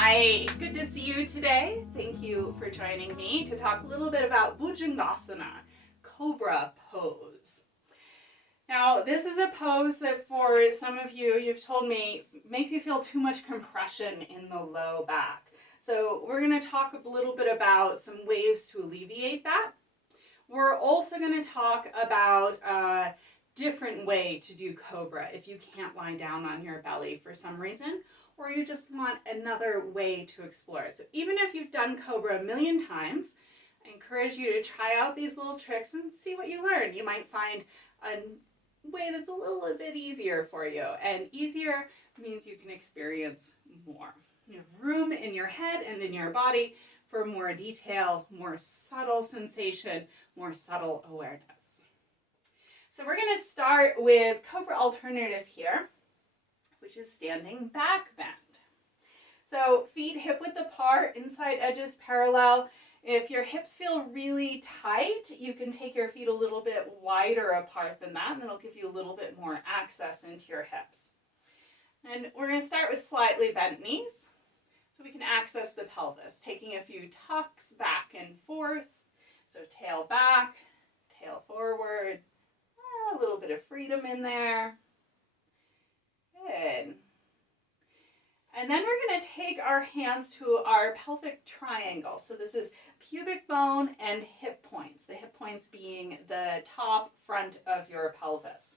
Hi, good to see you today. Thank you for joining me to talk a little bit about Bhujangasana, Cobra Pose. Now, this is a pose that for some of you, you've told me, makes you feel too much compression in the low back. So we're going to talk a little bit about some ways to alleviate that. We're also going to talk about a different way to do Cobra if you can't lie down on your belly for some reason, or you just want another way to explore it. So even if you've done Cobra a million times, I encourage you to try out these little tricks and see what you learn. You might find a way that's a little bit easier for you, and easier means you can experience more. You have room in your head and in your body for more detail, more subtle sensation, more subtle awareness. So we're going to start with Cobra alternative here, which is standing back bend. So feet hip width apart, inside edges parallel. If your hips feel really tight, you can take your feet a little bit wider apart than that, and it'll give you a little bit more access into your hips. And we're going to start with slightly bent knees, so we can access the pelvis, taking a few tucks back and forth. So tail back, tail forward, a little bit of freedom in there. Good. And then we're going to take our hands to our pelvic triangle. So this is pubic bone and hip points, the hip points being the top front of your pelvis.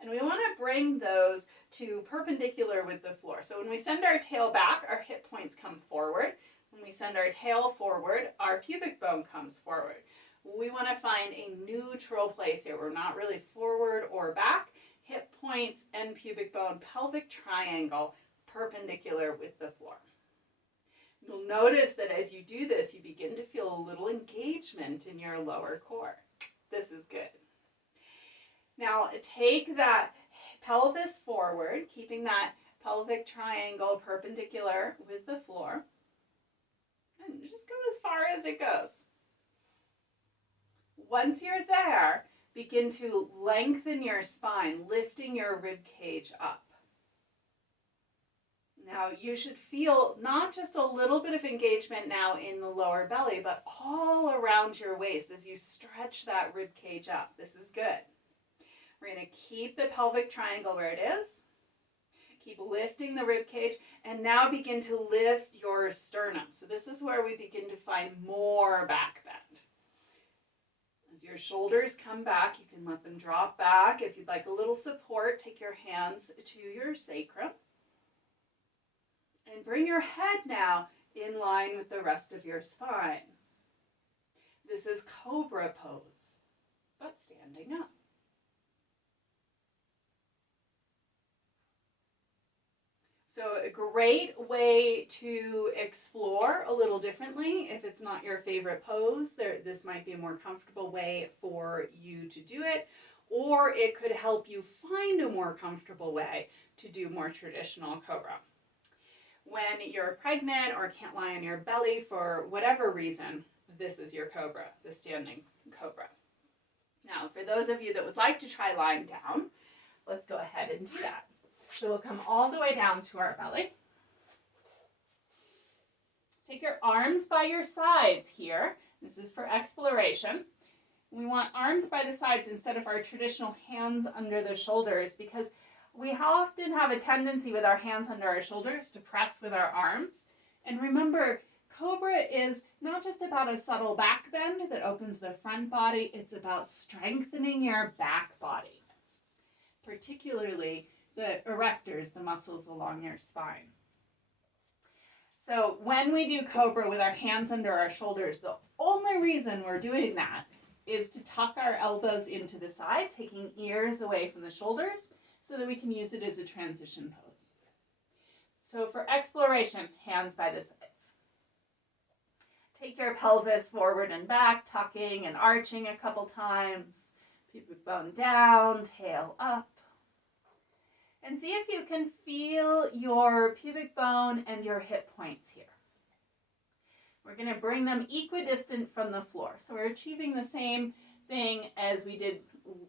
And we want to bring those to perpendicular with the floor. So when we send our tail back, our hip points come forward. When we send our tail forward, our pubic bone comes forward. We want to find a neutral place here. We're not really forward or back. Hip points and pubic bone, pelvic triangle, perpendicular with the floor. You'll notice that as you do this, you begin to feel a little engagement in your lower core. This is good. Now take that pelvis forward, keeping that pelvic triangle perpendicular with the floor, and just go as far as it goes. Once you're there, begin to lengthen your spine, lifting your rib cage up. Now you should feel not just a little bit of engagement now in the lower belly, but all around your waist as you stretch that rib cage up. This is good. We're going to keep the pelvic triangle where it is. Keep lifting the rib cage, and now begin to lift your sternum. So this is where we begin to find more back bend. As your shoulders come back, you can let them drop back. If you'd like a little support, take your hands to your sacrum. And bring your head now in line with the rest of your spine. This is Cobra Pose, but standing up. So a great way to explore a little differently. If it's not your favorite pose, this might be a more comfortable way for you to do it, or it could help you find a more comfortable way to do more traditional Cobra. When you're pregnant or can't lie on your belly for whatever reason, this is your Cobra, the standing Cobra. Now, for those of you that would like to try lying down, let's go ahead and do that. So we'll come all the way down to our belly. Take your arms by your sides here. This is for exploration. We want arms by the sides instead of our traditional hands under the shoulders, because we often have a tendency with our hands under our shoulders to press with our arms. And remember, Cobra is not just about a subtle back bend that opens the front body, it's about strengthening your back body, particularly the erectors, the muscles along your spine. So when we do Cobra with our hands under our shoulders, the only reason we're doing that is to tuck our elbows into the side, taking ears away from the shoulders, so that we can use it as a transition pose. So for exploration, hands by the sides. Take your pelvis forward and back, tucking and arching a couple times. Pubic bone down, tail up. And see if you can feel your pubic bone and your hip points here. We're going to bring them equidistant from the floor. So we're achieving the same thing as we did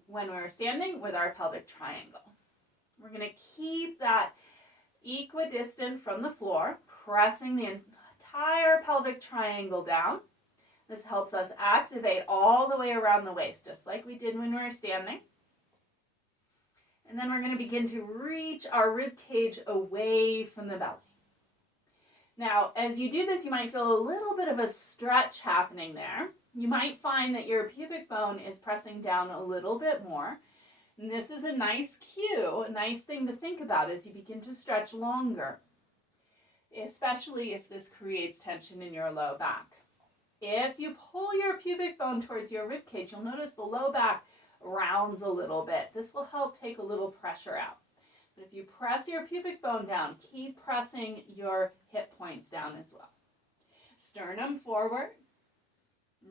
when we were standing with our pelvic triangle. We're going to keep that equidistant from the floor, pressing the entire pelvic triangle down. This helps us activate all the way around the waist, just like we did when we were standing. And then we're going to begin to reach our rib cage away from the belly. Now, as you do this, you might feel a little bit of a stretch happening there. You might find that your pubic bone is pressing down a little bit more. And this is a nice cue, a nice thing to think about as you begin to stretch longer, especially if this creates tension in your low back. If you pull your pubic bone towards your rib cage, you'll notice the low back rounds a little bit. This will help take a little pressure out. But if you press your pubic bone down, keep pressing your hip points down as well. Sternum forward.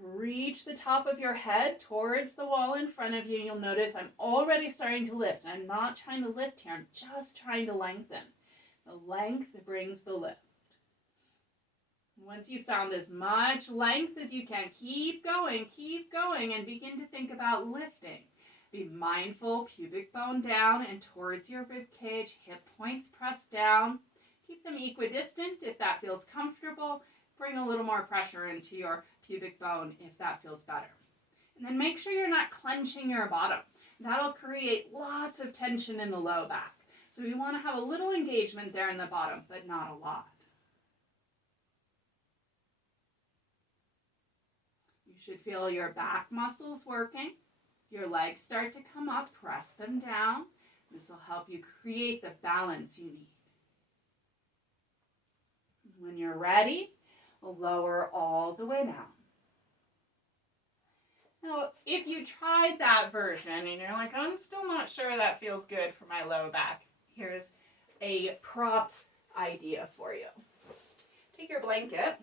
Reach the top of your head towards the wall in front of you. You'll notice I'm already starting to lift. I'm not trying to lift here. I'm just trying to lengthen. The length brings the lift. Once you've found as much length as you can, keep going, and begin to think about lifting. Be mindful, pubic bone down and towards your rib cage, hip points pressed down. Keep them equidistant if that feels comfortable. Bring a little more pressure into your pubic bone if that feels better. And then make sure you're not clenching your bottom. That'll create lots of tension in the low back. So we want to have a little engagement there in the bottom, but not a lot. You should feel your back muscles working. Your legs start to come up, press them down. This will help you create the balance you need. When you're ready, lower all the way down. Now, if you tried that version and you're like, I'm still not sure that feels good for my low back, here's a prop idea for you. Take your blanket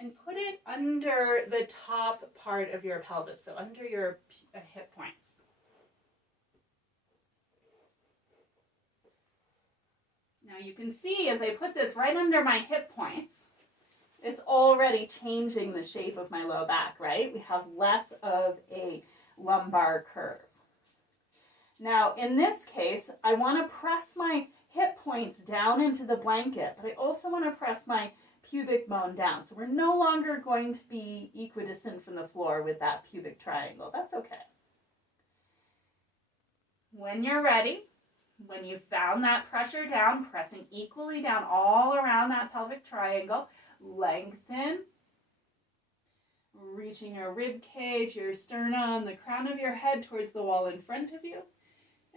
and put it under the top part of your pelvis, so under your hip points. Now you can see as I put this right under my hip points, it's already changing the shape of my low back, right? We have less of a lumbar curve. Now in this case, I want to press my hip points down into the blanket, but I also want to press my pubic bone down. So we're no longer going to be equidistant from the floor with that pubic triangle. That's okay. When you're ready, when you've found that pressure down, pressing equally down all around that pelvic triangle, lengthen, reaching your rib cage, your sternum, the crown of your head towards the wall in front of you.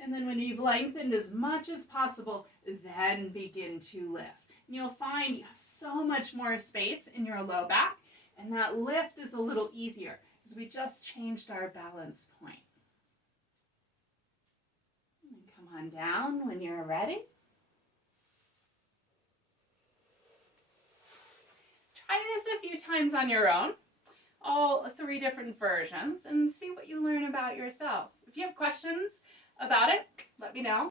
And then when you've lengthened as much as possible, then begin to lift. And you'll find you have so much more space in your low back, and that lift is a little easier because we just changed our balance point. And come on down when you're ready. Try this a few times on your own, all 3 different versions, and see what you learn about yourself. If you have questions about it, let me know.